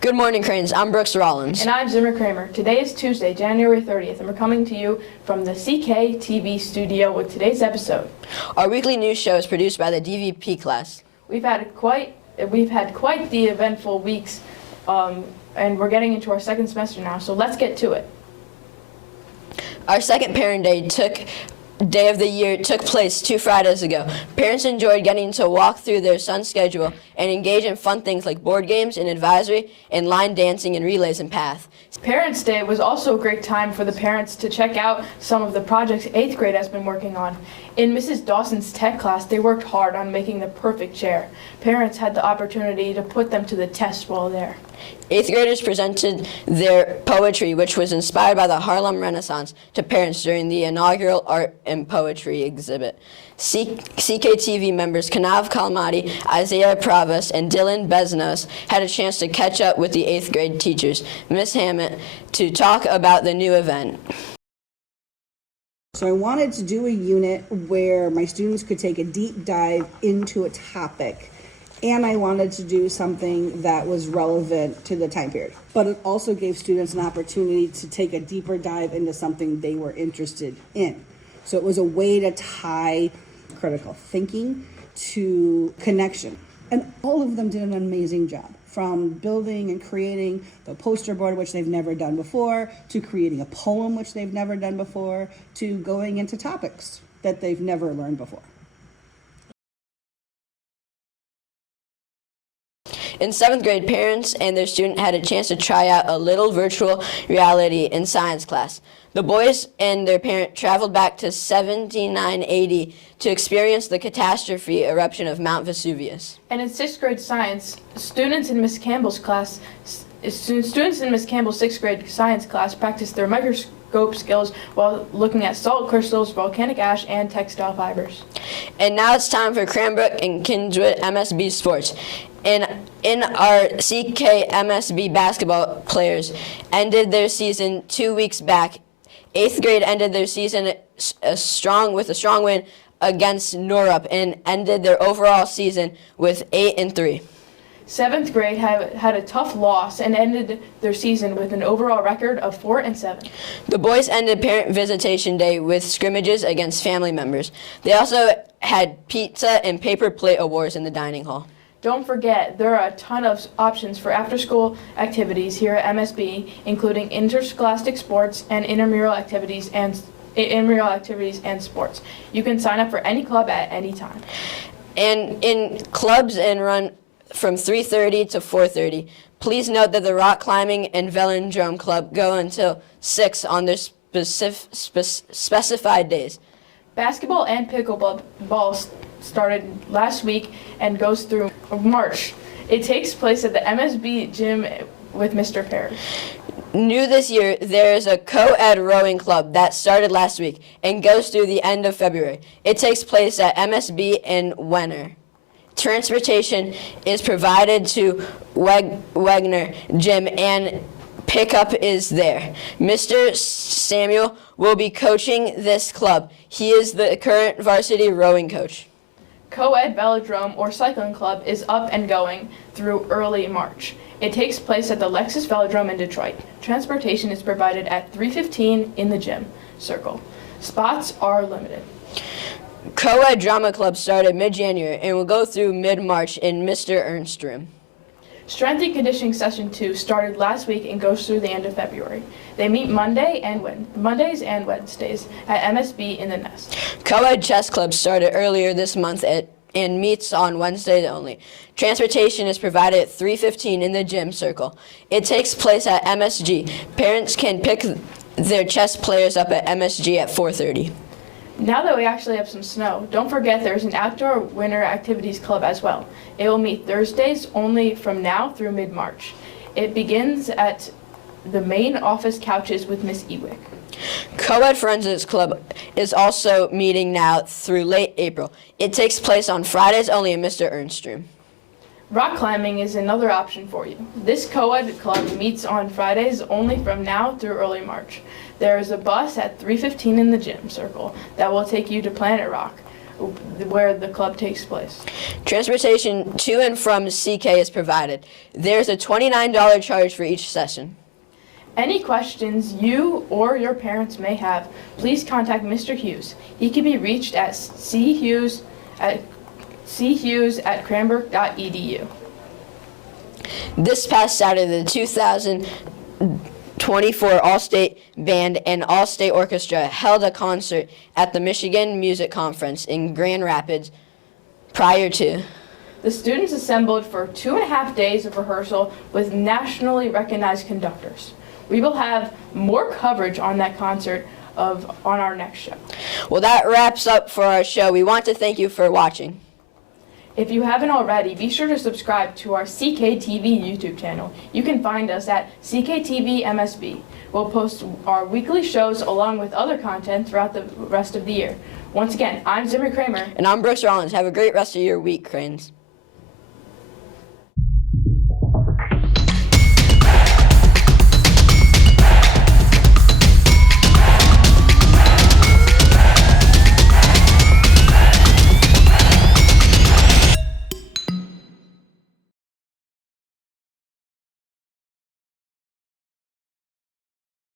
Good morning, Cranes. I'm Brooks Rawlins. And I'm Zimry Kramer. Today is Tuesday, January 30th, and we're coming to you from the Cktv studio with today's episode. Our weekly news show is produced by the DVP class. We've had quite the eventful weeks, and we're getting into our second semester now, so let's get to it. Our second parent day of the year took place 2 Fridays ago. Parents enjoyed getting to walk through their son's schedule and engage in fun things like board games and advisory and line dancing and relays and path. Parents' Day was also a great time for the parents to check out some of the projects 8th grade has been working on. In Mrs. Dawson's tech class, they worked hard on making the perfect chair. Parents had the opportunity to put them to the test while there. 8th graders presented their poetry, which was inspired by the Harlem Renaissance, to parents during the inaugural art and poetry exhibit. CKTV members Kanav, Kalmadi, Isaiah Provost, and Dylan Beznos had a chance to catch up with the 8th grade teachers, Miss Hammitt, to talk about the new event. So I wanted to do a unit where my students could take a deep dive into a topic, and I wanted to do something that was relevant to the time period. But it also gave students an opportunity to take a deeper dive into something they were interested in. So it was a way to tie critical thinking to connection. And all of them did an amazing job, from building and creating the poster board, which they've never done before, to creating a poem, which they've never done before, to going into topics that they've never learned before. In 7th grade, parents and their student had a chance to try out a little virtual reality in science class. The boys and their parent traveled back to 7980 to experience the catastrophe eruption of Mount Vesuvius. And in 6th grade science, students in Miss Campbell's 6th grade science class practiced their microscope skills while looking at salt crystals, volcanic ash, and textile fibers. And now it's time for Cranbrook and Kingswood MSB sports. In our CK MSB basketball players ended their season 2 weeks back. 8th grade ended their season with a strong win against Norup and ended their overall season with 8-3. 7th grade had a tough loss and ended their season with an overall record of 4-7. The boys ended parent visitation day with scrimmages against family members. They also had pizza and paper plate awards in the dining hall. Don't forget, there are a ton of options for after-school activities here at MSB, including interscholastic sports and intramural activities and sports. You can sign up for any club at any time. And in clubs and run from 3:30 to 4:30. Please note that the rock climbing and velodrome club go until 6 on their specified days. Basketball and pickleball started last week and goes through March. It takes place at the MSB gym with Mr. Perry. New this year, there is a co-ed rowing club that started last week and goes through the end of February. It takes place at MSB in Wenner. Transportation is provided to Wagner Gym and pickup is there. Mr. Samuel will be coaching this club. He is the current varsity rowing coach. Co-ed velodrome or cycling club is up and going through early March. It takes place at the Lexus Velodrome in Detroit. Transportation is provided at 3:15 in the gym circle. Spots are limited. Co-ed drama club started mid-January and will go through mid-March in Mr. Ernst's room. Strength and conditioning session 2 started last week and goes through the end of February. They meet Mondays and Wednesdays at MSB in the Nest. Co-ed chess club started earlier this month and meets on Wednesdays only. Transportation is provided at 3:15 in the gym circle. It takes place at MSG. Parents can pick their chess players up at MSG at 4:30. Now that we actually have some snow, don't forget there's an outdoor winter activities club as well. It will meet Thursdays only from now through mid-March. It begins at the main office couches with Miss Ewick. Co-ed Forensics Club is also meeting now through late April. It takes place on Fridays only in Mr. Ernst's room. Rock climbing is another option for you. This co-ed club meets on Fridays only from now through early March. There is a bus at 3:15 in the gym circle that will take you to Planet Rock. where the club takes place. Transportation to and from CK is provided. There's a $29 charge for each session. Any questions you or your parents may have, please contact Mr. Hughes. He can be reached at chughes@cranbrook.edu. This past Saturday, the 2024 All-State Band and All-State Orchestra held a concert at the Michigan Music Conference in Grand Rapids prior to. The students assembled for 2.5 days of rehearsal with nationally recognized conductors. We will have more coverage on that concert on our next show. Well, that wraps up for our show. We want to thank you for watching. If you haven't already, be sure to subscribe to our CKTV YouTube channel. You can find us at CKTV MSB. We'll post our weekly shows along with other content throughout the rest of the year. Once again, I'm Zimry Kramer. And I'm Rawlins. Have a great rest of your week, Cranes.